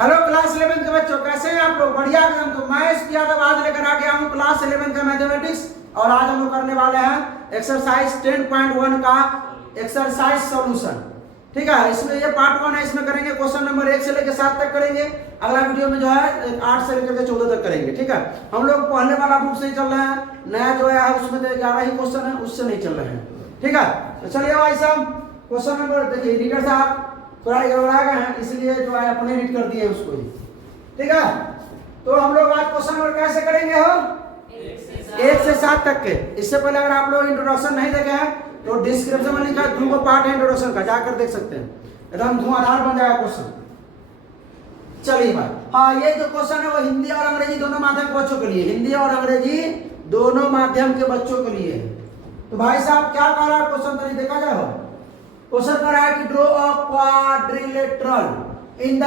Hello class 11 के बच्चों, कैसे हैं आप लोग? बढ़िया एकदम। तो मैं इस यादव आज लेकर आ गया हूँ क्लास 11 का मैथमेटिक्स, और आज हम लोग करने वाले हैं एक्सरसाइज 10.1 का एक्सरसाइज सॉल्यूशन। ठीक है, इसमें ये पार्ट 1 है, इसमें करेंगे क्वेश्चन नंबर 1 से लेकर 7 तक करेंगे। अगला वीडियो में जो है 8 से लेकर 14 तक करेंगे। ठीक है, हम लोग पहले वाला बुक से ही चल रहे हैं, नया जो है उसमें 11 ही क्वेश्चन है, उससे नहीं चल रहे हैं। ठीक है, तो चलिए भाई साहब, क्वेश्चन नंबर देखिए, रीडर साहब थोड़ा गड़बड़ा गए हैं, इसलिए जो है अपने रीड कर दिए उसको ही। ठीक है, तो हम लोग आज क्वेश्चन नंबर कैसे करेंगे हो 1 से 7 तक के। इससे पहले अगर आप लोग इंट्रोडक्शन नहीं देखे हैं तो डिस्क्रिप्शन में लिखा 2 पार्ट है इंट्रोडक्शन का, जाकर देख सकते हैं, एकदम धुआंधार बन जाएगा क्वेश्चन। चलिए भाई, हाँ ये जो क्वेश्चन है वो हिंदी और अंग्रेजी दोनों माध्यम के बच्चों के लिए, हिंदी और अंग्रेजी दोनों माध्यम के बच्चों के लिए। तो भाई साहब क्या कह रहा है क्वेश्चन, तो देखा जाए। क्वेश्चन कर रहा है कि draw a quadrilateral in the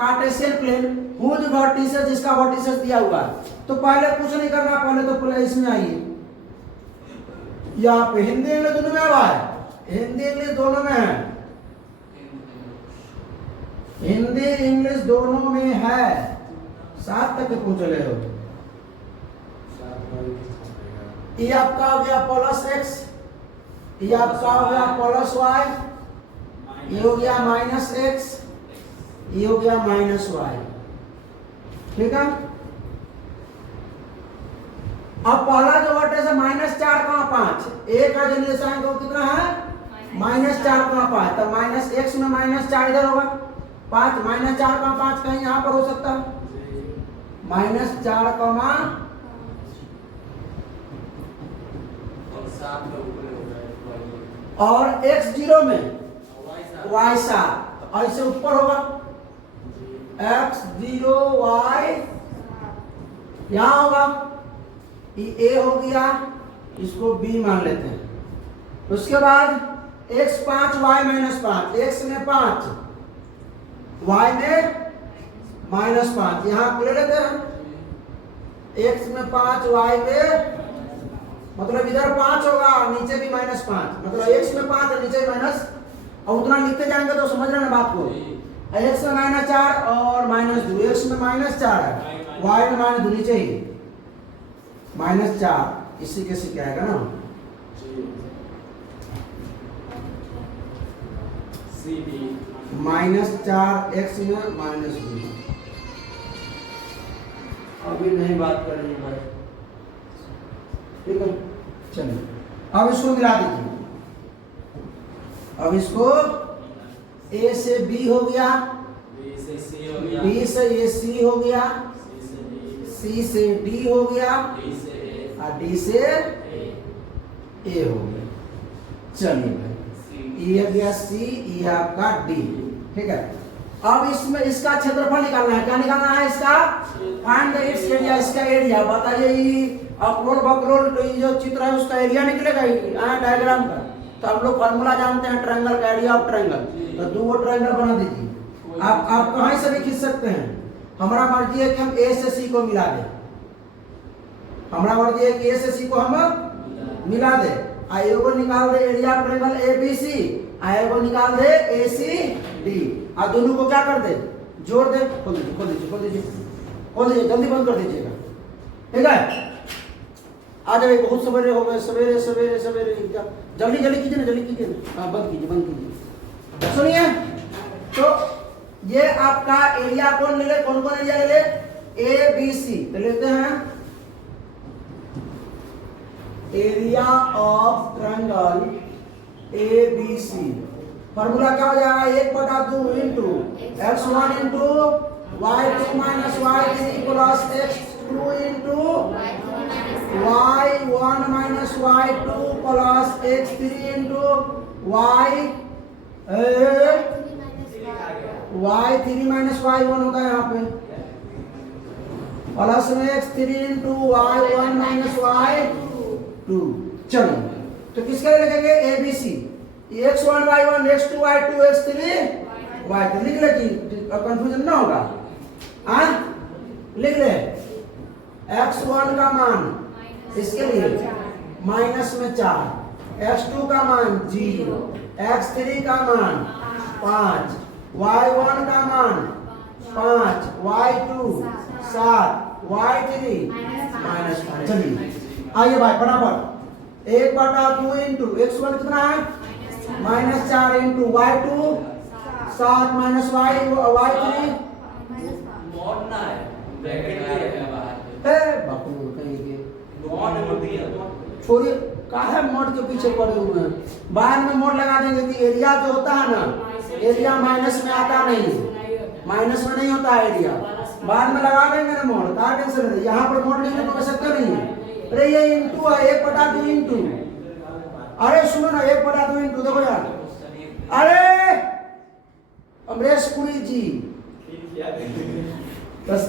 Cartesian plane whose vertices, जिसका वर्टिसेस दिया हुआ है। तो पहले कुछ नहीं करना, पहले तो पहले इसमें आइए, यहाँ पे हिंदी इंग्लिश दोनों में हुआ है, हिंदी इंग्लिश दोनों में है, हिंदी इंग्लिश दोनों में है। 7 तक पहुंच रहे हो। ये आपका हो गया प्लस एक्स, ये आपका हो गया प्लस वाई, ये हो गया माइनस एक्स, ये हो गया माइनस वाई। ठीक है, अब पहला जो वर्टेक्स है -4,5, एक का जो निर्देशांक वो कितना है -4,5, तो माइनस एक्स में -4 इधर होगा, 5 -4,5 कहीं यहाँ पर हो सकता है, -4, और x0 में y7, तो ऐसे ऊपर होगा x0 y, यहां होगा, ये a हो गया, इसको b मान लेते हैं। उसके बाद x5 y -5, x में 5 y में -5, यहां ले लेते हैं, x में 5 y में, मतलब इधर 5 होगा, नीचे भी -5, मतलब x में 5 और नीचे माइनस, और उतना लिखते जाएंगे तो समझ रहे हैं बात को। x में -4 और -2, x में -4 है, y में -2, नीचे ही -4, इसी के सीखे आएगा ना। -4 x में -2, अभी नहीं बात कर रही भाई। ठीक है, चलिए अब इसको मिला दीजिए। अब इसको a से b हो गया, b से ये c हो गया, c से d हो गया, और d से a हो गया। चलिए भाई, ये हो गया c, ये आपका d। ठीक है, अब इसमें इसका क्षेत्रफल निकालना है। क्या निकालना है इसका? फाइंड द इट्स एरिया, इसका एरिया बताइए। अपरोल बकरोल जो चित्र है उसका एरिया निकलेगा डायग्राम का, तो हम लोग फार्मूला जानते हैं ट्रायंगल का, एरिया ऑफ ट्रायंगल। तो 2 ट्रायंगल बना दीजिए। आप कहीं से भी खींच सकते हैं, हमारा मर्जी है कि हम ए से सी को मिला दें, हमारा मर्जी है कि ए से सी को हम मिला दे। एगो निकाल दे area of triangle A B C, एगो निकाल दे ए सी डी, और दोनों को क्या कर दे, जोड़ दे। खोल दीजिए खोल दीजिए खोल दीजिए खोल दीजिए, जल्दी बंद कर दीजिएगा। ठीक है, आ जाए, बहुत सवेरे हो गए, सवेरे सवेरे सवेरे, जल्दी जल्दी कीजिए ना, जल्दी कीजिए ना। हाँ, बंद कीजिए बंद कीजिए। सुनिए, तो ये आपका एरिया कौन ले, कौन कौन एरिया ले ले, ए बी सी, तो लेते हैं area of triangle A B C. Formula क्या हो जाएगा, 1/2 into x1 into y2 minus y3 plus x2 into y1 minus y2 plus x3 into y3 minus y1 होता है यहाँ पे, प्लस में x3 into y1 minus y2। चलिए, तो किसके लिए लिखेंगे, ए बी सी, x1 y1 x2 y2 x3 y3 लिख ले कि कंफ्यूजन ना होगा। हाँ, लिख ले x1 का मान इसके लिए -4, x2 का मान 0, x3 का मान 5, y1 का मान 5, y3 माइनस 5। चलिए आइए भाई फटाफट 1/2 इंटू x1 कितना है -4 into y2 7 minus y3 mod ना है ब्रैकेट में है बाहर ए बापू कहीं के मॉड होती है छोड़िए काहे मोड के पीछे पड़े हुए हैं। बाद में मोड लगा देंगे कि एरिया जो होता है ना एरिया माइनस में आता नहीं, माइनस में नहीं होता है एरिया, बाद में लगा देंगे ना मोड। कहा टेंशन है, यहाँ पर मोड लिखने को सकते नहीं है। अरे ये इंटू है 1/2 इंटू, अरे सुनो ना 1/2 इंटू, देखो यार, अरे अमरेश पुरी जी बस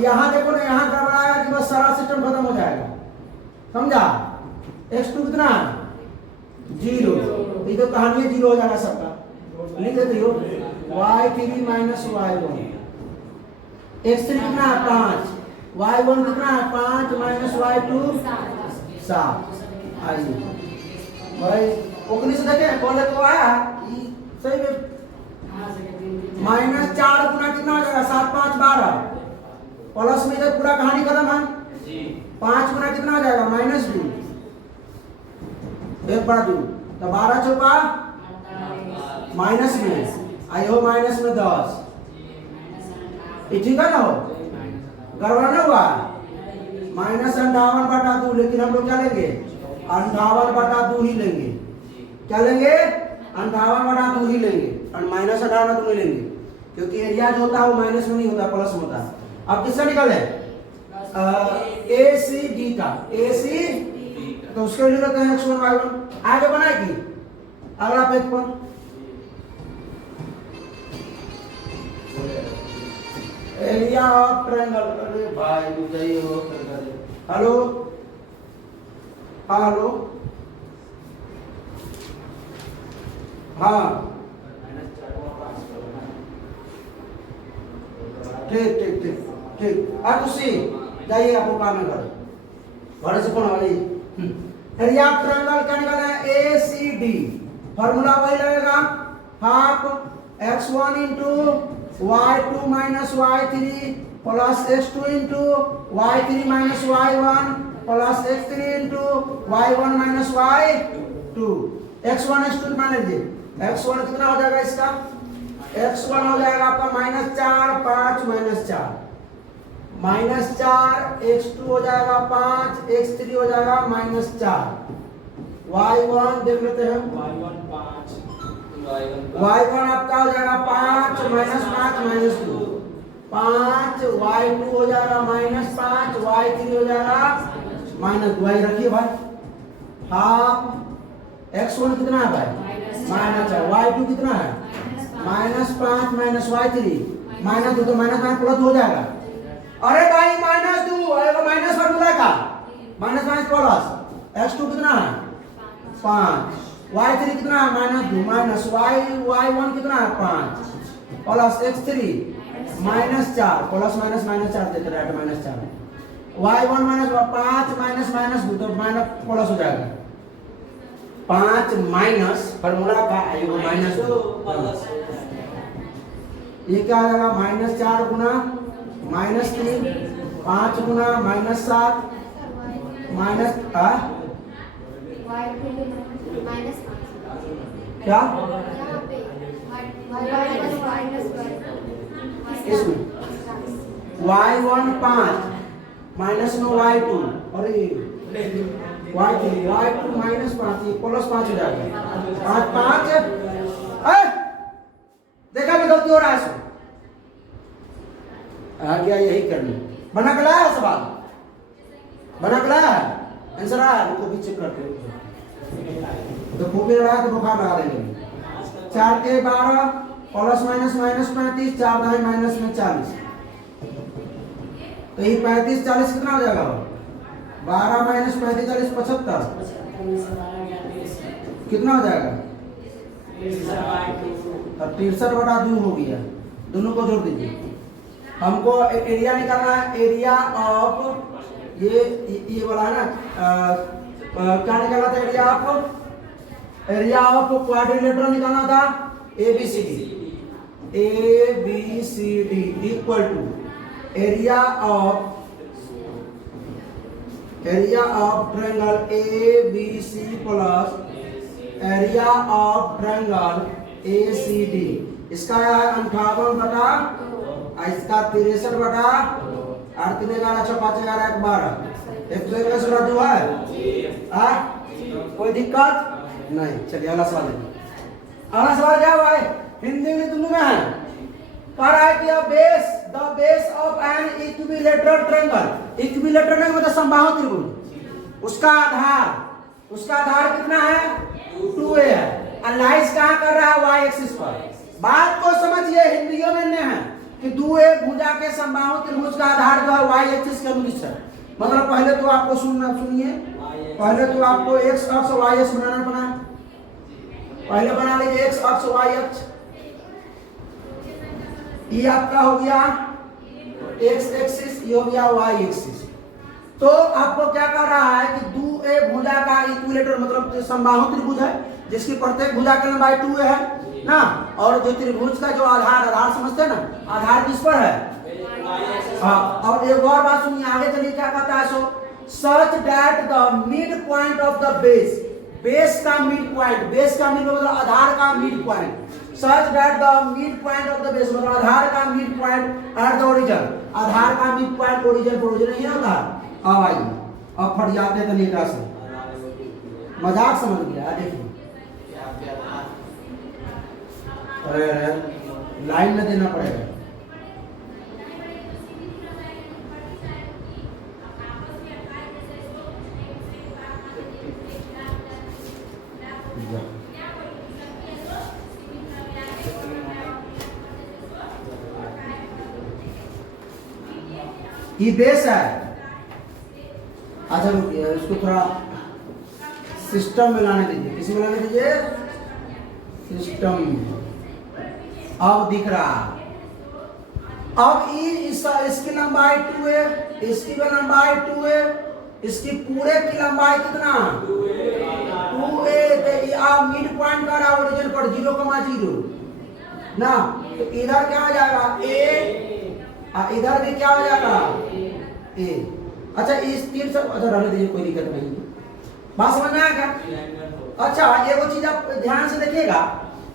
यहाँ देखो ना, यहाँ गड़बड़ाया कि बस सारा सिस्टम खत्म हो जाएगा, समझा। x2 कितना है 0, ये तो कहानी 0 हो जाएगा सबका, लिख देते हो y3 माइनस y1, x3 कितना है 5, y1 कितना है 5 माइनस y2 7। आइए भाई ओकनी से देखें पहले तो आया सही में -4 गुना कितना हो जाएगा 7 5 12, प्लस में जब पूरा कहानी खत्म है 5 गुना कितना हो जाएगा -2 1/2, तो 12 चौका माइनस में आई हो माइनस में 10, ये ठीक है ना, हो गड़बड़ ना हुआ -58/2, लेकिन हम लोग क्या लेंगे 58/2 ही लेंगे, क्या लेंगे 58/2 ही लेंगे, और -58 नहीं लेंगे क्योंकि एरिया जो होता है वो माइनस में नहीं होता प्लस में होता है। अब किसका निकले ACD का, AC तो उसके लिए लेते हैं x1 y1, आगे बनाएगी अगला पेज पर एरिया ऑफ ट्रायंगल। अरे भाई बताइए हो, हेलो हेलो हाँ ठीक ठीक ठीक ठीक, अब उसी जाइए आपको काम में घर से फोन वाली एरिया ऑफ ट्रायंगल क्या निकालना है ACD, फार्मूला वही लगेगा half x1 into y2 minus y3 plus x2 into y3 minus y1 plus x3 into y1 minus y2। x1 x2 मान लीजिए, x1 कितना हो जाएगा इसका, x1 हो जाएगा आपका -4 5 -4 -4, x2 हो जाएगा 5, x3 हो जाएगा -4, y1 देख लेते हैं y1 आपका हो जाएगा 5 -5 -2 5, y2 हो जाएगा -5, y3 हो जाएगा -2। y रखिए भाई हाफ x1 कितना है भाई -4, y2 कितना है -5 माइनस y3 -2, तो -5 प्लस हो जाएगा। अरे भाई -2 आएगा माइनस फार्मूला का -5 प्लस x2 कितना है 5, y3 कितना है -2 माइनस y1 कितना है 5 प्लस x3 -4 प्लस -4 देते हैं -4, y1 -5 -2 तो माइनस प्लस हो जाएगा 5 माइनस फार्मूला का आएगा -2, ये क्या आ जाएगा -4 गुना -3 5 गुना -7 माइनस क्या इसमें y1 5 माइनस में y2 और y2 -5 प्लस 5 हो जाएगा 5 देखा भी गलती हो रहा है, आ गया यही करनी, बना के लाया सवाल, बना के लाया आंसर आया, उनको भी चेक करते हो तो खूब लगा तो बुखार लगा देंगे। 4 के 12 प्लस माइनस -35 4 दाएं माइनस में 40, तो ये 35 40 कितना हो जाएगा 12 माइनस 35 40 75 कितना हो जाएगा 63/2 हो गया, दोनों को जोड़ दीजिए। हमको एरिया निकालना है, एरिया ऑफ ये वाला है ना, क्या निकालना था एरिया ऑफ क्वाड्रिलेटरल निकालना था ABCD equal to area of area of triangle ABC plus area of triangle ACD। इसका है 58 बटा, इसका 63 बटा, और 3 11 6 5 11 1 12, एक तो एक से जो है कोई दिक्कत नहीं। चलिए अगला सवाल है। अगला सवाल क्या हुआ है, हिंदी में दोनों में है। कह रहा है कि the base of an equilateral triangle, equilateral triangle मतलब समबाहु त्रिभुज, उसका आधार कितना है 2a है, और लाइस कहां कर रहा है y एक्सिस पर। बात को समझिए, हिंदियों में नहीं है कि 2a भुजा के समबाहु त्रिभुज का आधार जो है y एक्सिस के अनुदिश है। मतलब पहले तो आपको सुनिए, पहले तो आपको x अक्ष y अक्ष बनाना है। पहले बना लीजिए x अक्ष y अक्ष, ये आपका हो गया x एक्सिस, ये हो गया y एक्सिस। तो आपको क्या कर रहा है कि 2a भुजा का इक्विलैटरल मतलब समबाहु त्रिभुज है, जिसकी प्रत्येक भुजा की लंबाई 2a है ना, और जो त्रिभुज का जो आधार समझते हैं ना, आधार किस पर है हाँ। और एक और बात सुनिए, आगे चलिए क्या कहता है, such that the mid point of the base, base का मिड पॉइंट मतलब आधार का mid point, such that the mid point of the base मतलब आधार का mid point at the origin, आधार का मिड पॉइंट ओरिजिन नहीं होता। अब आइए, अब फट जाते हैं तरीका से, मजाक समझ गया। देखिए अरे लाइन में देना पड़ेगा। ये बेस है। अच्छा रुकिए, इसको थोड़ा सिस्टम में लाने दीजिए। किसी में लाने दीजिए, सिस्टम में। अब दिख रहा, अब इसकी लंबाई 2a, इसकी भी लंबाई 2a, इसकी पूरे की लंबाई कितना 2a। आप मिड पॉइंट का ओरिजिन पर 0,0 ना, तो इधर क्या हो जाएगा a, इधर भी क्या हो जाएगा a। अच्छा इस तीर से अच्छा रहने दीजिए, कोई दिक्कत नहीं, बात समझ में आएगा। अच्छा ये वो चीज आप ध्यान से देखिएगा,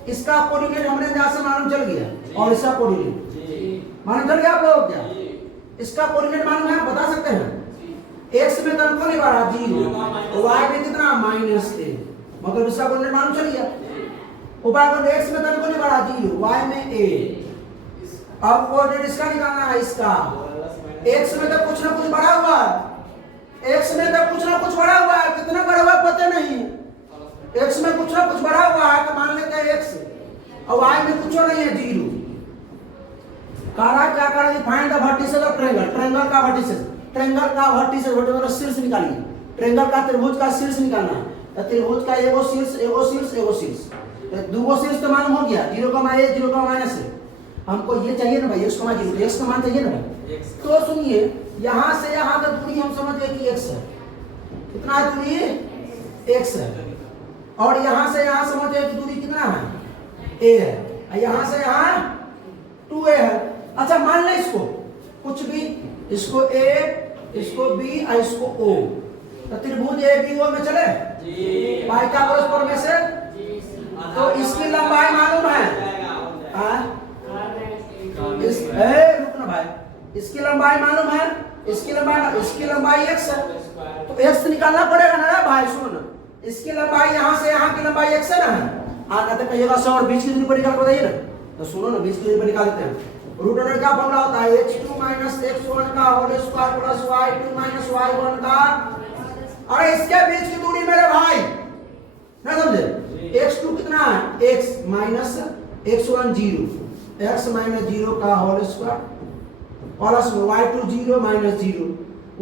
इसका कोऑर्डिनेट हमने जहां से मालूम चल गया, और इसका कोऑर्डिनेट मालूम चल गया आप लोग क्या, इसका कोऑर्डिनेट मालूम है, बता सकते हैं। x में तो नहीं बढ़ा 0, y में कितना -a, मतलब इसका कोऑर्डिनेट मालूम चल गया। ऊपर को x में तो नहीं बढ़ा 0, y में a। अब कोऑर्डिनेट इसका निकालना है, इसका x में तो कुछ ना कुछ बढ़ा हुआ है, x में तो कुछ ना कुछ बढ़ा हुआ है, कितना बढ़ा हुआ पता नहीं, x में कुछ ना कुछ बढ़ा हुआ है तो मान लेते हैं x, और y में कुछ नहीं है 0। क्या करेंगे, find the vertices of triangle, triangle का वर्टिसेस मतलब शीर्ष निकालिए, ट्रायंगल का त्रिभुज का शीर्ष निकालना है। तो त्रिभुज का एगो शीर्ष, दूगो शीर्ष तो मालूम हो गया, 0,a 0,-a। हमको ये चाहिए ना भाई, x का मान चाहिए ना भाई। तो सुनिए, यहाँ से यहाँ तक दूरी हम समझ गए कि x है, कितना है दूरी x है, और यहाँ से यहाँ समझ गए कि दूरी कितना है a है, यहाँ से यहाँ 2a है। अच्छा मान ले इसको कुछ भी, इसको a, इसको b और इसको o, तो त्रिभुज ABO में चले पाइथागोरस में से, तो इसकी लंबाई मालूम है, रुकना भाई, इसकी लंबाई मालूम है, इसकी लंबाई x है, तो x निकालना पड़ेगा ना भाई। सुन, इसकी लंबाई यहाँ से यहाँ की लंबाई x है ना, आना तो कहिएगा 100 और 20 की दूरी पर निकाल बताइए ना, तो सुनो ना 20 की दूरी पर निकाल देते हैं। रूट अंडर क्या फॉर्मूला होता है, x2 - x1 का whole square plus y2 - y1 का, और इसके बीच की दूरी मेरे भाई ना समझे, x2 कितना है x माइनस x1 0, x - 0 का whole square plus y2 0 - 0,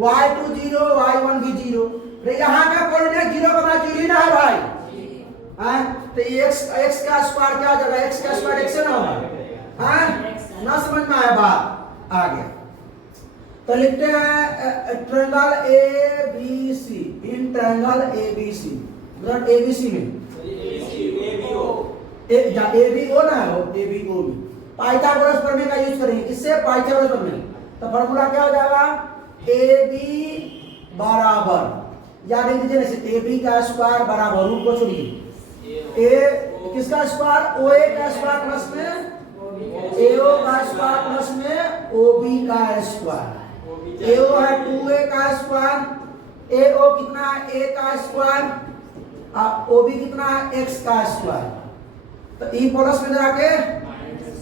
y2 0 y1 भी 0। तो यहाँ का कोऑर्डिनेट 0,0 ना है भाई, तो x का स्क्वायर क्या हो जाएगा, x का स्क्वायर x से ना होगा, ना समझ में आया बात, आ गया। तो लिखते हैं triangle ABC, in triangle ABC मतलब ABC में ABO ना है, ABO में पाइथागोरस प्रमेय का यूज करेंगे। किससे, पाइथागोरस प्रमेय। तो फार्मूला क्या हो जाएगा, AB बराबर, या लिख दीजिए जैसे ए बी का स्क्वायर बराबर, रूट को छोड़िए, ए किसका स्क्वायर, ओ ए का स्क्वायर प्लस में ए ओ का स्क्वायर प्लस में ओ बी का स्क्वायर। ए ओ है 2a का स्क्वायर, ए ओ कितना है a का स्क्वायर, ओ बी कितना है x का स्क्वायर। तो ई प्लस में जाके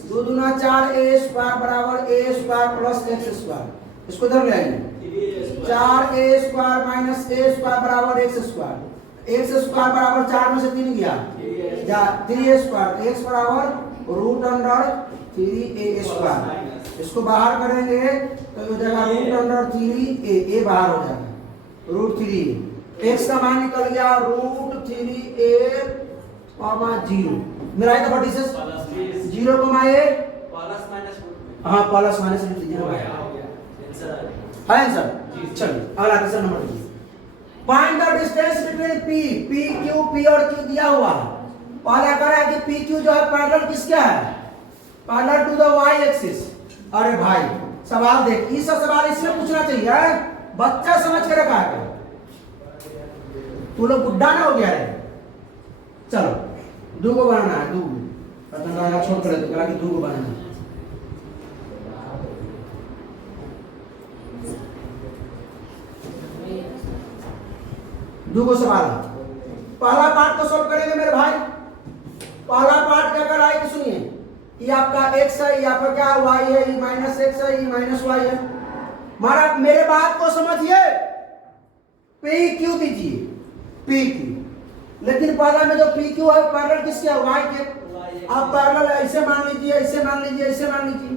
2 दूना 4 a स्क्वायर बराबर a square plus x square, इसको इधर ले आइए, 4a square minus a square बराबर x स्क्वायर, x स्क्वायर बराबर 4 में से 3 गया या 3a स्क्वायर, x बराबर रूट अंडर 3a स्क्वायर, इसको बाहर करेंगे तो हो जाएगा रूट अंडर 3a, बाहर हो जाएगा रूट 3, x का मान निकल गया रूट 3a, 0 मेरा है तो 46 0 को माए प्लस माइनस हाँ प्लस माइनस लिख लीजिए है आंसर। चलिए अगला question number 2, find the distance between p, p q p और q दिया हुआ है। पहला कह रहा है कि p q जो है पैरेलल किसका है, parallel to the y axis. अरे भाई सवाल देख, ये सब सवाल इसमें पूछना चाहिए, बच्चा समझ के रखा है, तू लोग बुढ़ा ना हो गया है। चलो 2 को बनाना है, 2 पता छोड़ कर तो कहा कि 2 को बनाना है। दो को सवाल है, पहला पार्ट को सॉल्व करेंगे मेरे भाई। पहला पार्ट क्या कर रहा है कि सुनिए, ये आपका x है, ये आपका क्या y है, ये माइनस x है, ये माइनस y है। मारा मेरे बात को समझिए, p q दीजिए p q, लेकिन पहला में जो p q है पैरेलल किसके है, y के। आप पैरेलल ऐसे मान लीजिए, ऐसे मान लीजिए, ऐसे मान लीजिए,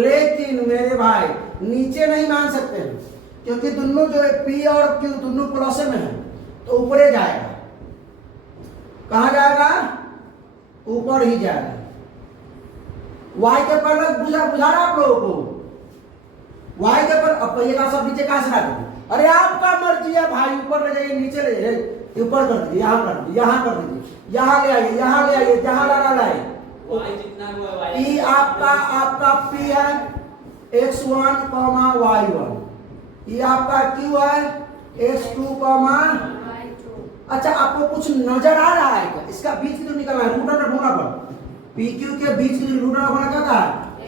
लेकिन मेरे भाई नीचे नहीं मान सकते हैं, क्योंकि दोनों जो है p और q दोनों प्लस में है, तो ऊपर ही जाएगा। कहां जाएगा, ऊपर ही जाएगा। y के पैरेलल बुझा रहा आप लोगों को, y के पर अब कहिएगा सब नीचे कहां से लाते, अरे आपका मर्जी है भाई, ऊपर ले जाइए, नीचे ले जाइए, ऊपर कर दीजिए, यहाँ कर दीजिए, यहाँ कर दीजिए, यहाँ ले आइए, यहाँ ले आइए, जहाँ लगा लाए। ई आपका p है x1, y1, ये आपका q है x2, अच्छा आपको कुछ नजर आ रहा है क्या, इसका बीच की तो निकलना है, रूट अंडर ढूंढना पर PQ के बीच की रूट अंडर होना क्या था,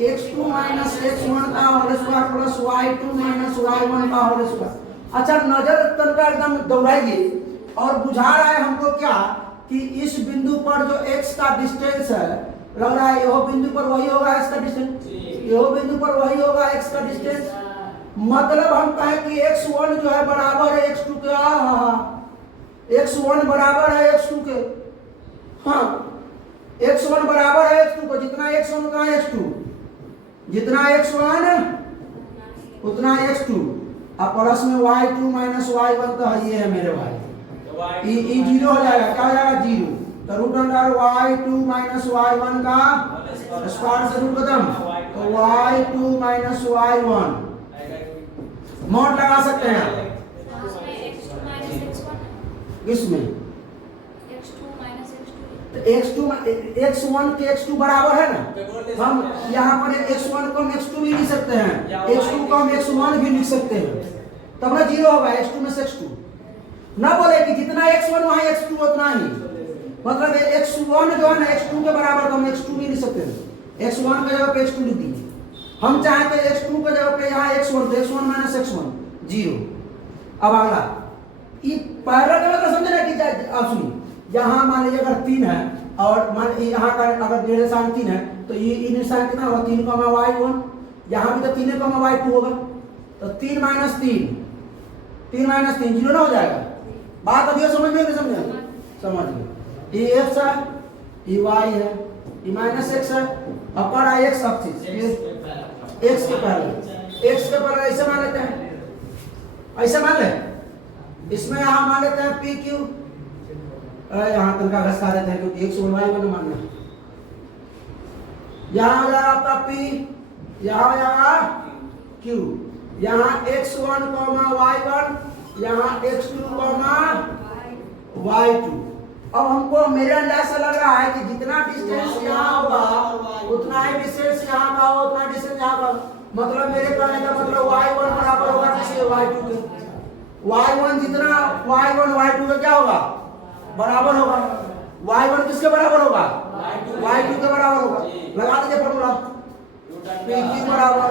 x2 माइनस x1 का whole square plus y2 minus y1 का होल स्क्वायर। अच्छा नजर तनका एकदम दौड़ाइए, और बुझा रहा है हमको क्या कि इस बिंदु पर जो x का डिस्टेंस है, लग रहा है यह बिंदु पर वही होगा x का डिस्टेंस, यह बिंदु पर वही होगा x का डिस्टेंस। मतलब हम कहें कि x1 जो है बराबर है x2 के, x1 बराबर है x2 के, हाँ x1 बराबर है x2 को, जितना x1 उतना x2, जितना x1 उतना x2, अब प्लस में y2 माइनस y1 तो ये है मेरे भाई, ये 0 हो जाएगा, क्या हो जाएगा 0, तो root under y2 minus y1 का स्क्वायर से रूट खत्म, तो y2 माइनस y1 मॉड लगा सकते हैं इसमें, x1 के x2 बराबर है ना, हम यहाँ पर x1 को हम x2 भी लिख सकते हैं, x2 को हम x1 भी लिख सकते हैं, तब ना 0 होगा, x2 में से x2 ना बोले कि जितना x1 वहाँ x2 उतना ही, मतलब x1 जो है ना x2 के बराबर, तो हम x2 भी लिख सकते हैं, x1 के जगह पे x2 लिख दीजिए। हम चाहें तो x2 के जगह पे यहाँ x1, तो x1 माइनस x1 0। अब अगला ये पैरेलल का मतलब समझे ना कि आप सुनिए, यहाँ मान लीजिए अगर 3 है और मान यहाँ का अगर निशान 3 है, तो ये निशान कितना होगा 3, y1, यहाँ भी तो 3, y2 होगा, तो 3 माइनस 3, 3 माइनस 3 0 ना हो जाएगा। बात अभी समझ में नहीं समझे, समझ गए, ये x है, ये y है, ये माइनस x है, अपर है x एक्सिस, x के पहले ऐसे मान लेते हैं, ऐसे मान ले, इसमें यहाँ मान लेते हैं PQ, यहाँ तनका घसका देते हैं क्योंकि x1 y1 मानना, यहाँ हो जाएगा आपका P, यहाँ हो जाएगा Q, यहाँ x1, y1, यहाँ x2, y2। अब हमको मेरे अंदाज से लग रहा है कि जितना डिस्टेंस यहाँ होगा उतना ही डिस्टेंस यहाँ का होगा, उतना डिस्टेंस यहाँ का, मतलब मेरे कहने का मतलब y1 बराबर होगा किसी y2 के, y1 जितना y1 y2 का क्या होगा बराबर होगा। y1 किसके बराबर होगा y2 के बराबर होगा। लगा दीजिए फॉर्मूला PQ बराबर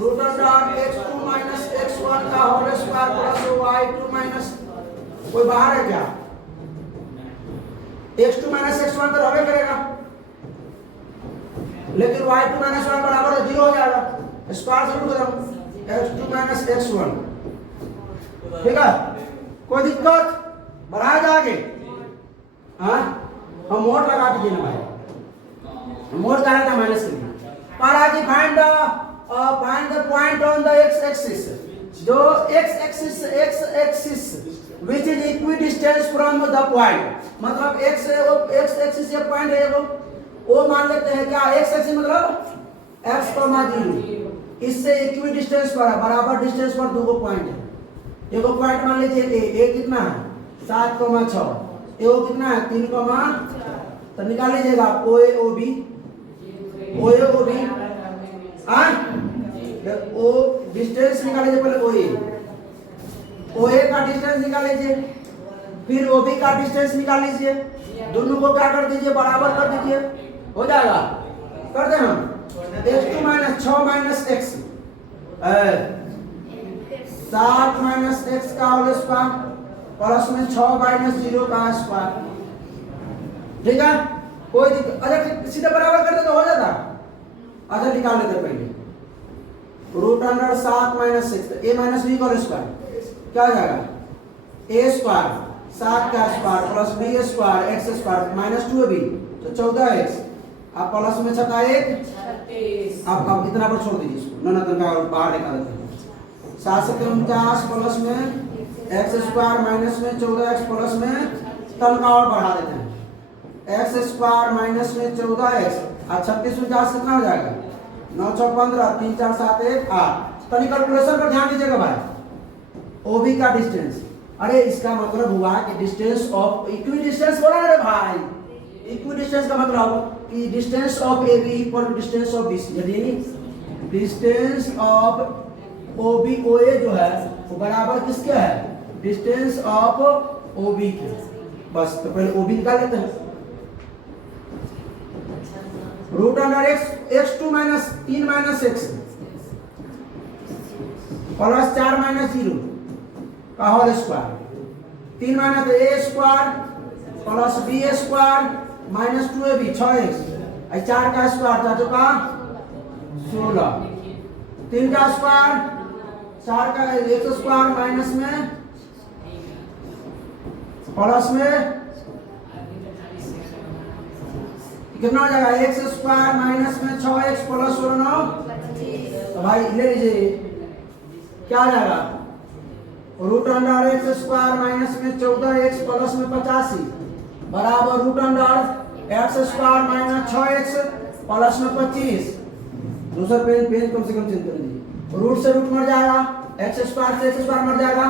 root under x2 minus x1 का whole square plus y2 minus कोई बाहर है क्या x2 माइनस x1 तो रहबे करेगा लेकिन y2 माइनस 1 बराबर 0 हो जाएगा स्क्वायर से रूट करो x2 माइनस x1 ठीक है कोई दिक्कत बढ़ाया जाएगा हाँ हम मोड लगा दीजिए ना भाई मोड क्या था माइनस के लिए महाराज जी find the point on the x axis जो x axis which is equidistant from the point मतलब x एक्सिस से पॉइंट है वो मान लेते हैं क्या x एक्सिस मतलब x, 0 इससे इक्विडिस्टेंस पर बराबर डिस्टेंस पर दो पॉइंट है एगो पॉइंट मान लीजिए a कितना है 7,6 एगो कितना है 3, तो निकाल लीजिएगा OA OB ओ डिस्टेंस निकाल लीजिए पहले OA का डिस्टेंस निकाल लीजिए फिर OB का डिस्टेंस निकाल लीजिए दोनों को क्या कर दीजिए बराबर कर दीजिए हो जाएगा कर दे हम x2 minus 6 minus x 7 minus x का होल स्क्वायर प्लस में 6 माइनस 0 का स्क्वायर ठीक है कोई दिक्कत अच्छा सीधे बराबर कर दे तो हो जाता अच्छा निकाल लेते पहले root under 7 minus 6 a minus b का होल स्क्वायर क्या हो जाएगा a स्क्वायर 7 का square plus b square x square minus 2b तो 14x अब प्लस में 6 का 1 अब इतना पर छोड़ दीजिए इसको ना का बाहर निकाल देते हैं 7 से 49 प्लस में x स्क्वायर माइनस में 14x प्लस में तन का और बढ़ा देते हैं x स्क्वायर माइनस में 14x और 36 49 कितना हो जाएगा 9 6 15 3 4 7 1 8 तनी कैलकुलेशन पर ध्यान दीजिएगा भाई OB का डिस्टेंस अरे इसका मतलब हुआ कि डिस्टेंस ऑफ इक्विडिस्टेंस बोला ना रे भाई इक्विडिस्टेंस का मतलब कि distance of AB equal to distance of BC यानी डिस्टेंस ऑफ OB OA जो है वो बराबर किसके है डिस्टेंस ऑफ OB के बस तो पहले OB निकाल लेते हैं root under x2 minus 3 minus x plus 4 minus 0 का whole square 3 minus a square plus b square minus 2ab 6x 4 का स्क्वायर 4 का 16 3 का स्क्वायर 4 का x स्क्वायर माइनस में प्लस में कितना हो जाएगा x स्क्वायर माइनस में 6x प्लस 9 तो भाई ले लीजिए क्या आ जाएगा root under x square minus में 14x प्लस में 85 बराबर root under x square minus 6x plus में 25 दूसरा पेन कम से कम चेंज कर दीजिए रूट से रूट मर जाएगा x स्क्वायर से x स्क्वायर मर जाएगा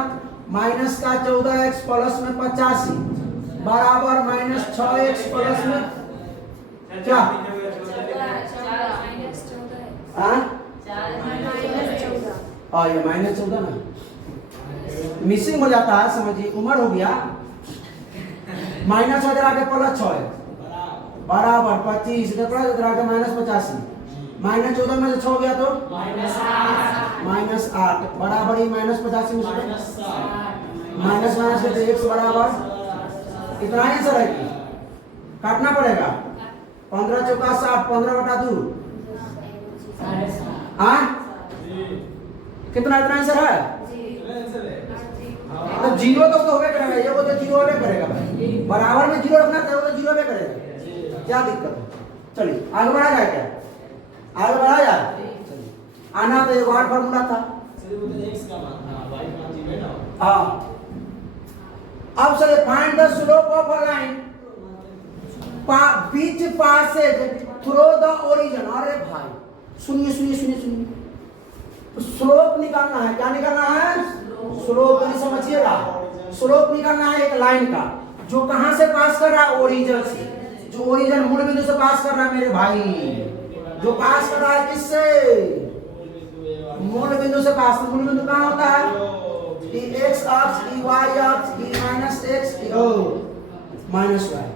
माइनस का 14x प्लस में 85 बराबर माइनस 6x प्लस में क्या ये माइनस 14 ना मिसिंग हो जाता है समझिए उम्र हो गया माइनस 14 आगे प्लस 6 बराबर 25 आगे माइनस 85 माइनस 14 में से 6 गया तो माइनस 8 बराबर ही माइनस 85 में माइनस माइनस के 1 बराबर इतना ही आंसर है काटना पड़ेगा 15 चौका 60 15 बटा 2 कितना इतना आंसर है तो जीरो तो होगा करेगा ये वो तो जीरो होगा करेगा भाई बराबर में जीरो रखना तो जीरो होगा करेगा क्या दिक्कत है चलिए आगे बढ़ा जाए क्या आगे बढ़ा जाए आना तो एक और फार्मूला था हाँ अब sir find the slope of a line beach Passage through the origin अरे भाई सुनिए सुनिए सुनिए सुनिए स्लोप निकालना है क्या निकालना है स्लोप नहीं समझिएगा स्लोप निकालना है एक लाइन का जो कहां से पास कर रहा है ओरिजिन से जो ओरिजिन मूल बिंदु से पास कर रहा है मेरे भाई जो पास कर रहा है किससे मूल बिंदु से पास मूल बिंदु कहां होता है एक्स अक्ष, ई वाई अक्ष, E minus x minus Y.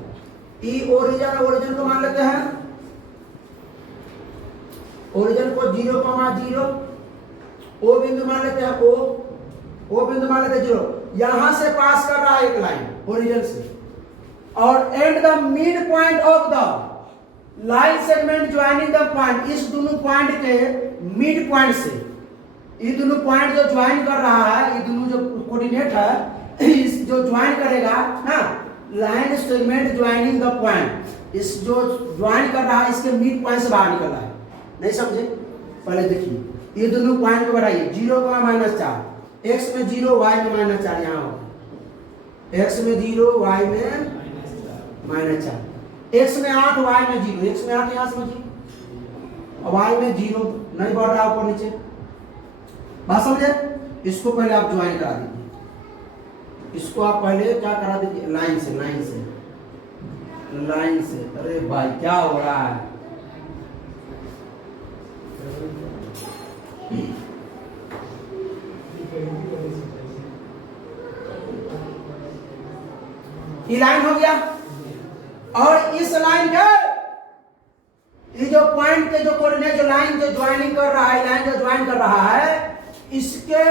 ई ओरिजिन को मान लेते हैं, ओरिजिन को 0,0, ओ बिंदु मान लेते हैं, ओ बिंदु मान लेते हैं 0। यहां से पास कर रहा है एक लाइन ओरिजिन से, और and the mid point of the line segment joining the point, इस दोनों पॉइंट के मिड पॉइंट से, ये दोनों पॉइंट जो ज्वाइन कर रहा है, ये दोनों जो कोऑर्डिनेट है, इस जो ज्वाइन करेगा ना, line segment joining the point, इस जो ज्वाइन कर रहा है इसके मिड पॉइंट से बाहर निकल रहा है। नहीं समझे? पहले देखिए, ये दोनों पॉइंट को बढ़ाइए, 0,-4, x में 0, y में -4, यहाँ होगा x में 0, y में -4, x में 8, y में 0, x में 8 यहाँ समझिए, y में 0 नहीं बढ़ रहा ऊपर नीचे। बात समझे? इसको पहले आप ज्वाइन करा दीजिए, इसको आप पहले क्या करा दीजिए, लाइन से, लाइन से, लाइन से। अरे भाई क्या हो रहा है? ये लाइन हो गया, और इस लाइन के ये जो पॉइंट के जो कोऑर्डिनेट, जो लाइन जो ज्वाइनिंग कर रहा है, लाइन जो ज्वाइन कर रहा है, इसके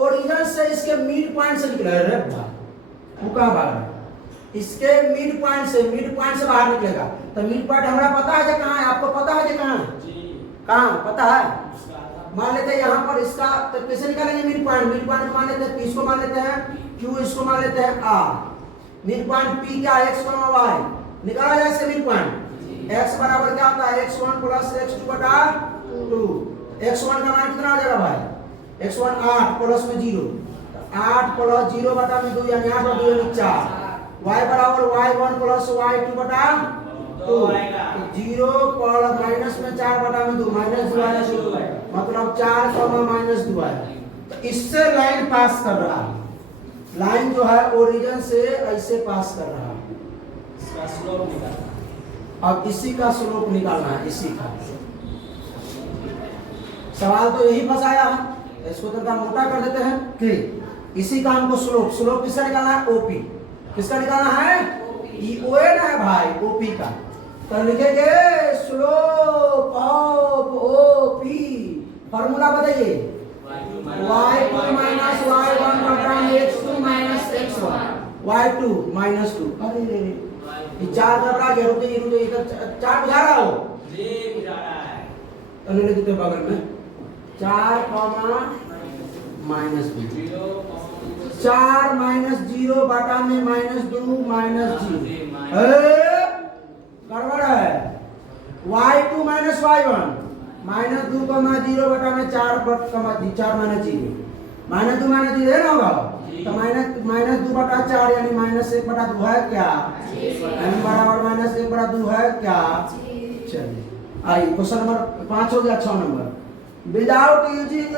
ओरिजिन से इसके मिड पॉइंट से निकला है। वो कहां भाग रहा है? इसके मिड पॉइंट से बाहर निकलेगा। तो मिड पॉइंट हमारा पता है कहां है, आपको पता है कहां है? कहां पता है? मान लेते हैं यहाँ पर इसका, तो कैसे निकालेंगे मिड पॉइंट? मिड पॉइंट मान लेते हैं P, इसको मान लेते हैं Q, इसको मान लेते हैं R। मिड पॉइंट P क्या है? x, y निकाला जाए इसके मिड पॉइंट। x बराबर क्या होता है? x1 प्लस x2 बटा 2। x1 का मान कितना आ जाएगा भाई? x1 8 प्लस में 0, 8 प्लस 0 बटा में 2, यानी 8 और 2 यानी 4। y बराबर y1 प्लस y2 बटा 2, 0 पर माइनस में 4 बटा में 2, -2 आया, मतलब 4 -2 आया। तो इससे लाइन पास कर रहा है, लाइन जो है ओरिजिन से ऐसे पास कर रहा है, इसका स्लोप निकालना। अब इसी का स्लोप निकालना है, इसी का। सवाल तो यही फंसाया है, इसको थोड़ा मोटा कर देते हैं कि इसी का हमको स्लोप किसका निकालना है? ओपी। किसका निकालना है? OA ना है भाई, ओपी का। तो लिखेंगे स्लोप ऑफ OP, फॉर्मूला बताइए, y2 माइनस y1 बटा x2 minus x1, y2 minus 2। अरे ये 4 घबरा गया, रुके इधर 4 बुझा रहा हो जी, बुझा रहा है। तो ले लेते बगल में 4, माइनस 2, 4 -0 बटा में -2 -0, गड़बड़ है। y2 माइनस y1 -2, 0 बटा में 4 4 माइनस 0, -2 है ना होगा, तो -2 बटा 4 यानी -1 बटा 2 है क्या? यानी बराबर -1 बटा 2 है क्या? चलिए आइए क्वेश्चन नंबर 5 हो गया। 6 number, without using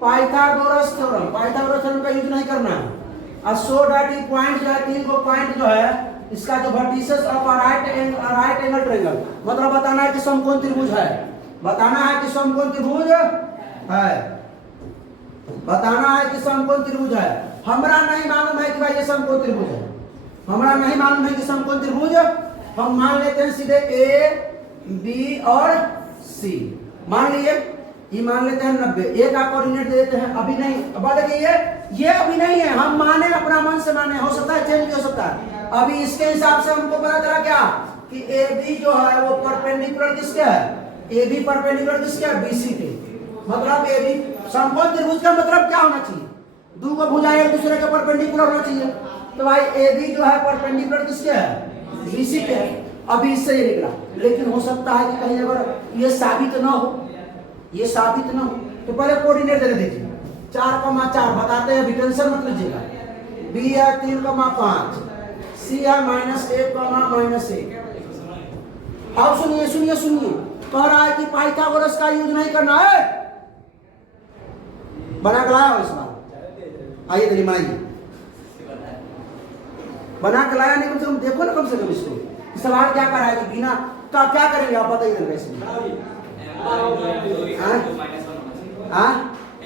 Pythagoras theorem, Pythagoras theorem का यूज नहीं करना है। और सो दैट ये पॉइंट जो है, 3 को पॉइंट जो है, इसका जो vertices of right angle triangle, मतलब बताना है कि समकोण त्रिभुज है, बताना है कि समकोण त्रिभुज है, बताना है कि समकोण त्रिभुज है। हमरा नहीं मालूम है कि भाई ये समकोण त्रिभुज है, हमरा नहीं मालूम है कि समकोण त्रिभुज, हम मान लेते हैं सीधे A, B और C। मान लिए, ये मान लेते हैं 90, A का कोऑर्डिनेट दे देते हैं। अभी नहीं, अब देखिए ये अभी नहीं है, हम माने अपना मन से माने, हो सकता है चेंज भी हो सकता है। अभी इसके हिसाब से हमको पता चला क्या कि AB जो है वो परपेंडिकुलर किसके है? AB परपेंडिकुलर किसके है? BC के। मतलब AB समकोण त्रिभुज का मतलब क्या होना चाहिए? दो को भुजाएं एक दूसरे के परपेंडिकुलर होना चाहिए। तो भाई AB जो है परपेंडिकुलर किसके है? BC के है। अभी इससे ये निकला, लेकिन हो सकता है कि कहीं अगर ये साबित ना हो, ये साबित ना हो, तो पहले कोऑर्डिनेट दे दीजिए। 4,4 बताते हैं, अभी टेंशन मत लीजिएगा। B है 3,5, C है -1, अब सुनिए, कह रहा है कि पाइथागोरस का यूज नहीं करना है। बना के लाया हो इस बार, आइए देखिए, बनाइए, बना के लाया नहीं, कम से कम देखो ना, कम से कम इसको सवाल क्या कर रहा है कि बिना का क्या करेंगे आप बताइए ना वैसे। M1 into M2 हाँ?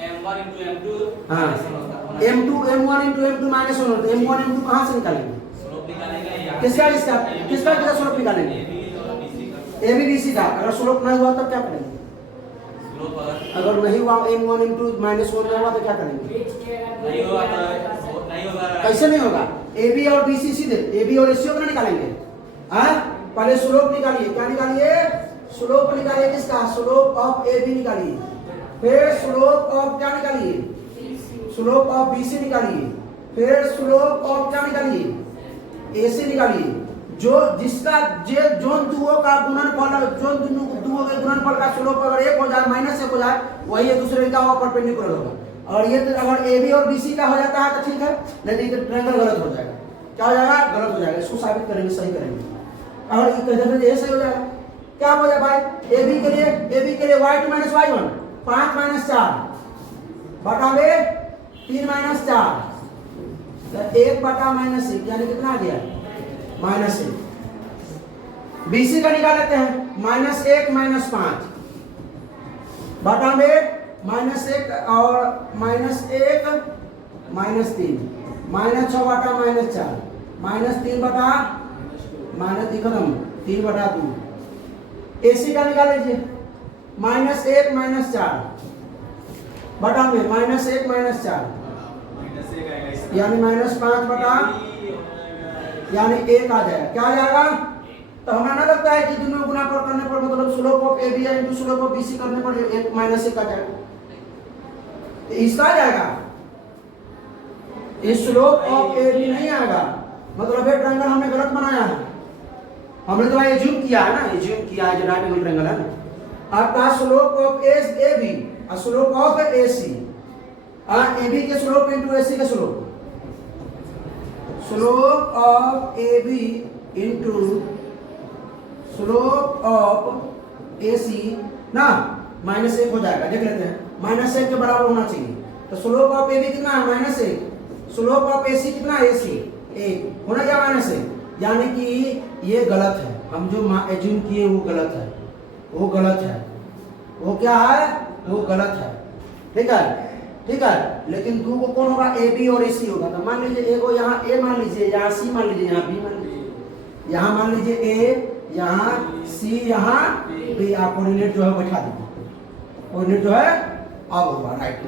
M1 into M2 -1 M2 M1 into M2 minus 1 तो M1 M2 कहाँ से निकालेंगे? स्लोप निकालेंगे यहाँ किसका किसका किसका किसका स्लोप निकालेंगे? AB BC का। अगर स्लोप नहीं हुआ तब क्या करेंगे? स्लोप अगर नहीं हुआ M1 M2 माइनस 1 में हुआ तो क्या करेंगे? नहीं होगा तो नहीं होगा। कैसे नहीं होगा? AB और BC सीधे AB और AC को निकालेंगे। हाँ पहले स्लोप निकालिए। क्या निकालिए? स्लोप निकालिए किसका? स्लोप ऑफ AB निकालिए। फिर स्लोप ऑफ क्या निकालिए? स्लोप ऑफ BC निकालिए। फिर स्लोप ऑफ क्या निकालिए? AC निकालिए। जो जिसका जे जोन दुओं का गुणनफल जोन दुओं के गुणनफल का स्लोप अगर 1 हो जाए माइनस 1 हो जाए वही एक दूसरे का परपेंडिकुलर होगा। और ये तो अगर AB और BC का हो जाता है तो ठीक है, नहीं तो ट्रायंगल गलत हो जाएगा। क्या हो जाएगा? गलत हो जाएगा। इसको साबित करेंगे, सही करेंगे। और ये सही हो जाएगा। क्या हो जाएगा भाई? AB के लिए y2 माइनस y1 5 माइनस 4 बटा में 3 माइनस 4 तो 1 बटा माइनस 1 यानी कितना आ गया? माइनस 1। BC का निकाल लेते हैं माइनस 1 माइनस 5 बटा में माइनस 1 और माइनस 1 माइनस 3 माइनस 6 बटा माइनस 4 माइनस 3 बटा माइनस खत्म 3 बटा 2। AC का निकाल लीजिए माइनस 1 माइनस 4 बटा में माइनस 1 माइनस 4 यानी माइनस 5 बटा यानी 1 आ जाएगा। क्या आ जाएगा? तो हमें ना लगता है कि दोनों गुना पर करने पर मतलब slope of AB into slope of BC करने पर 1 माइनस 1 आ जाएगा। तो इसका आ जाएगा, इस स्लोप ऑफ AB नहीं आएगा। मतलब ये ट्रायंगल हमने गलत बनाया है। हमने तो ये जूम किया है ना, ये जूम किया है जो राइट एंगल ट्रायंगल है ना। आपका स्लोप ऑफ AB और स्लोप ऑफ AC AB के स्लोप इनटू AC के slope slope of AB into slope of AC ना माइनस 1 हो जाएगा। देख लेते हैं, माइनस 1 के बराबर होना चाहिए। तो स्लोप ऑफ AB कितना है? माइनस 1। स्लोप ऑफ AC कितना है? AC 1 होना क्या? माइनस 1। यानी कि ये गलत है। हम जो एज्यूम किए वो गलत है, वो गलत है। वो क्या है? वो गलत है। ठीक है, ठीक है। लेकिन दो को कौन होगा? AB और AC होगा। तो मान लीजिए एक को यहाँ A मान लीजिए, यहाँ C मान लीजिए, यहाँ B मान लीजिए, यहाँ मान लीजिए A, यहाँ C, यहाँ B। आप कोऑर्डिनेट जो है बैठा दीजिए। कोऑर्डिनेट जो है अब होगा राइट।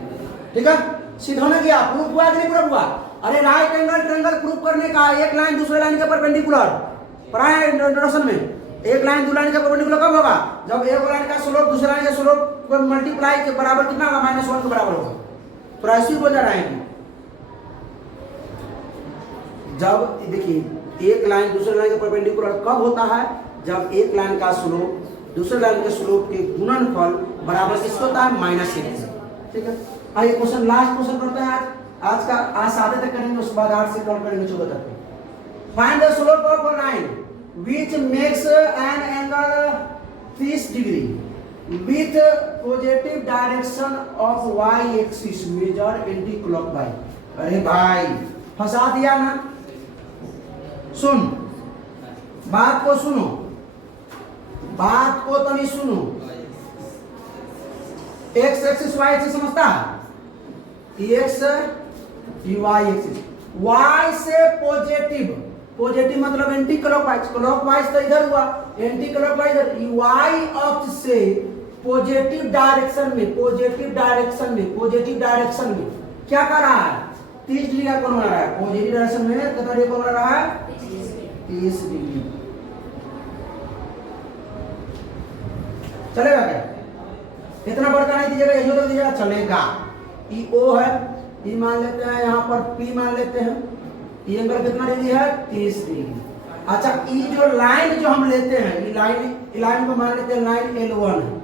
ठीक है, सीधा होने गया। प्रूफ हुआ कि नहीं प्रूफ हुआ? अरे राइट एंगल ट्रायंगल प्रूफ करने का एक लाइन दूसरे लाइन के परपेंडिकुलर पढ़ा है इंट्रोडक्शन में। एक लाइन दो लाइन के परपेंडिकुलर कब होगा? जब एक लाइन का स्लोप दूसरे लाइन के स्लोप को मल्टीप्लाई के बराबर कितना होगा? -1 के बराबर होगा। तो ऐसे ही बोल जा रहा है। जब देखिए एक लाइन दूसरे लाइन के परपेंडिकुलर कब होता है? जब एक लाइन का स्लोप दूसरे लाइन के स्लोप के गुणनफल बराबर किसका होता है? -1। ठीक है, आइए क्वेश्चन लास्ट क्वेश्चन करते हैं आज का। आज सादे तक करेंगे, उसके बाद 8 से कॉल करेंगे 14 तक। Find the slope of a line which makes an angle 30 degree with positive direction of y axis measure anti-clockwise। अरे भाई फंसा दिया ना। सुन, बात को सुनो, बात को तो नहीं सुनो। x एक्सिस y एक्सिस समझता है? x y एक्सिस y से पॉजिटिव, पॉजिटिव मतलब एंटी क्लॉकवाइज, क्लॉकवाइज तो इधर हुआ, एंटी क्लॉकवाइज y अक्ष से पॉजिटिव डायरेक्शन में, पॉजिटिव डायरेक्शन में, पॉजिटिव डायरेक्शन में क्या कर रहा है? 30 डिग्री का कोण बना रहा है। पॉजिटिव डायरेक्शन में कितना डिग्री कोण बना रहा है? 30 डिग्री। चलेगा क्या? इतना बड़का नहीं दीजिएगा, यही तो दीजिएगा, चलेगा। ई O है, ई मान लेते हैं, यहाँ पर P मान लेते हैं। ये एंगल कितना डिग्री है? 30 डिग्री। अच्छा, ये जो लाइन जो हम लेते हैं, ये लाइन को मान लेते हैं लाइन L1 है।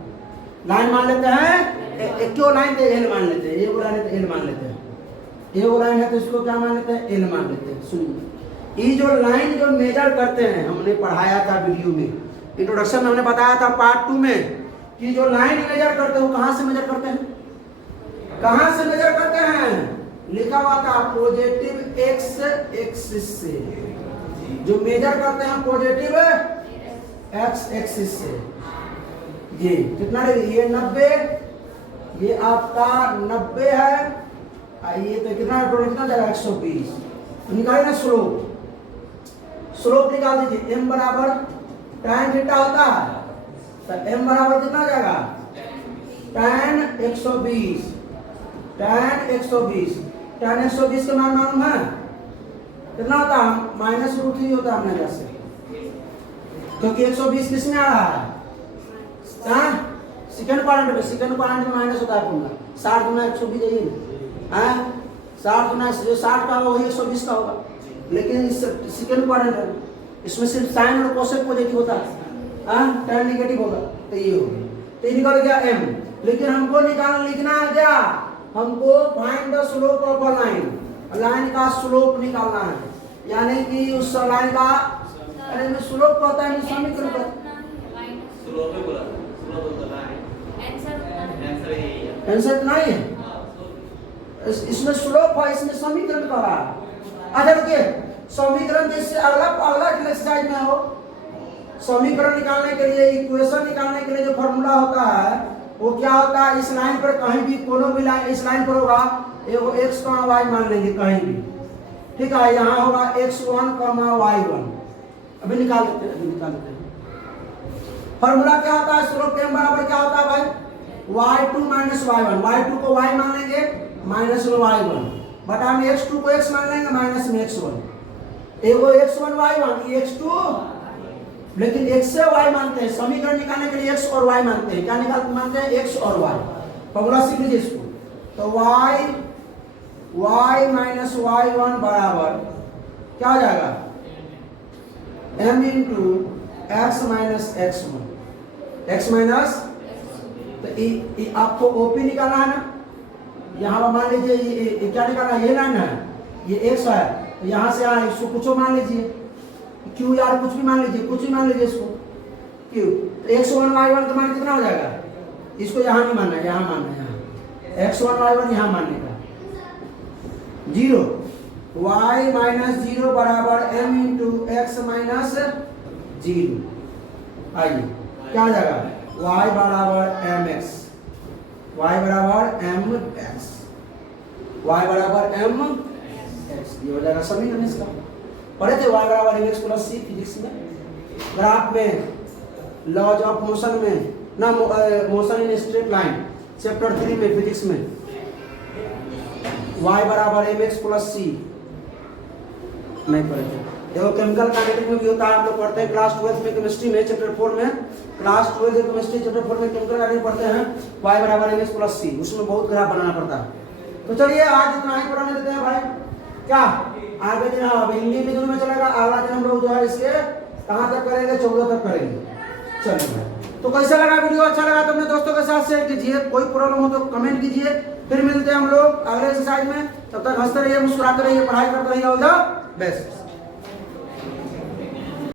लाइन मान लेते हैं, एक क्यों लाइन थे L मान लेते हैं, ये वो लाइन है तो L मान लेते हैं, ये वो लाइन है तो इसको क्या मान लेते हैं? L मान लेते हैं। सुनिए, ये जो लाइन जो मेजर करते हैं, हमने पढ़ाया था वीडियो में, इंट्रोडक्शन में हमने बताया था पार्ट 2 में कि जो लाइन मेजर करते हैं वो कहाँ से मेजर करते हैं? कहाँ से मेजर करते हैं? लिखा हुआ था पॉजिटिव एक्स एक्सिस से। जो मेजर करते हैं पॉजिटिव एक्स एक्सिस से। ये कितना डिग्री? ये 90, ये आपका 90 है ये तो कितना टोटल कितना जाएगा 120। तो निकालिए ना स्लोप, स्लोप निकाल दीजिए। m बराबर tan थीटा होता है, तो m बराबर कितना जाएगा tan 120, tan 120, tan 120 के मान मालूम है कितना होता है, -√3 होता है अपने घर से, क्योंकि 120 किस में आ रहा है, सेकंड क्वाड्रेंट में, सेकंड क्वाड्रेंट में माइनस होता है पूरा। 60 गुना 120 जाइए ना, 60 गुना जो 60 का होगा वही 120 का होगा, लेकिन इस सेकंड क्वाड्रेंट है, इसमें सिर्फ साइन और कोसेक पॉजिटिव होता है, tan नेगेटिव होगा, तो ये हो गया। तो ये निकल गया m, लेकिन हमको लिखना है क्या, हमको find the slope of a line, line का स्लोप निकालना है, यानी कि उस लाइन का, अरे मैं स्लोप कहता है समीकरण पर, स्लोप पे बोला, स्लोप होता है आंसर यही है, आंसर नहीं है इसमें स्लोप है, इसमें समीकरण कह रहा है। अच्छा रुकिए, समीकरण जैसे अगला एक्सरसाइज में हो, समीकरण निकालने के लिए, इक्वेशन निकालने के लिए जो फॉर्मूला होता है वो क्या होता है, इस लाइन पर कहीं भी कोनो भी लाइन इस लाइन पर होगा, एगो x, y मान लेंगे कहीं भी, ठीक है, यहाँ होगा x1, y1, अभी निकाल लेते हैं। फॉर्मूला क्या होता है, स्लोप m बराबर क्या होता है भाई, y2 माइनस y1, y2 को y मान लेंगे माइनस में y1, बटा में x2 को x मान लेंगे माइनस में x1, एगो x1 y1, ये x2, लेकिन x से y मानते हैं, समीकरण निकालने के लिए x और y मानते हैं, क्या मानते हैं, x और y, फॉर्मूला सीख लीजिए इसको। तो y माइनस y1 बराबर क्या हो जाएगा, m into x minus x1, x minus, तो आपको ओपी निकालना है ना, यहाँ मान लीजिए ये क्या निकालना है, ये लाइन है, ये x है, तो यहाँ से यहाँ इसको कुछ मान लीजिए, क्यू यार कुछ भी मान लीजिए, कुछ भी मान लीजिए इसको क्यू, तो x1 y1 का मान कितना हो जाएगा, इसको यहाँ नहीं मानना है, यहाँ मानना है, यहाँ x1 y1 यहाँ मानने का 0, y माइनस 0 बराबर m इंटू एक्स माइनस 0, आइए क्या हो जाएगा, y बराबर mx, y बराबर mx, y बराबर mx, ये हो जाएगा समीकरण इसका। पढ़े थे y बराबर mx प्लस c फिजिक्स में, ग्राफ में, लॉज ऑफ मोशन में ना, motion in straight line chapter 3 में फिजिक्स में, y बराबर mx प्लस c नहीं पढ़े थे। देखो केमिकल काइनेटिक्स में भी होता है, हम लोग पढ़ते हैं क्लास 12 में, केमिस्ट्री में चैप्टर 4 में, क्लास 12 केमिस्ट्री चैप्टर 4 में केमिकल काइनेटिक्स पढ़ते हैं, y बराबर mx प्लस c, उसमें बहुत ग्राफ बनाना पड़ता है। तो चलिए आज इतना ही पढ़ने देते हैं भाई, क्या आगे दिन अब हिंदी में में चलेगा, अगला दिन हम लोग जो है इसके कहाँ तक करेंगे, 14 तक करेंगे। चलिए, तो कैसा लगा वीडियो, अच्छा लगा तो अपने दोस्तों के साथ शेयर कीजिए, कोई प्रॉब्लम हो तो कमेंट कीजिए, फिर मिलते हैं हम लोग अगले एक्सरसाइज में, तब तक हंसते रहिए, मुस्कुराते रहिए, पढ़ाई करते रहिए, ऑल द बेस्ट।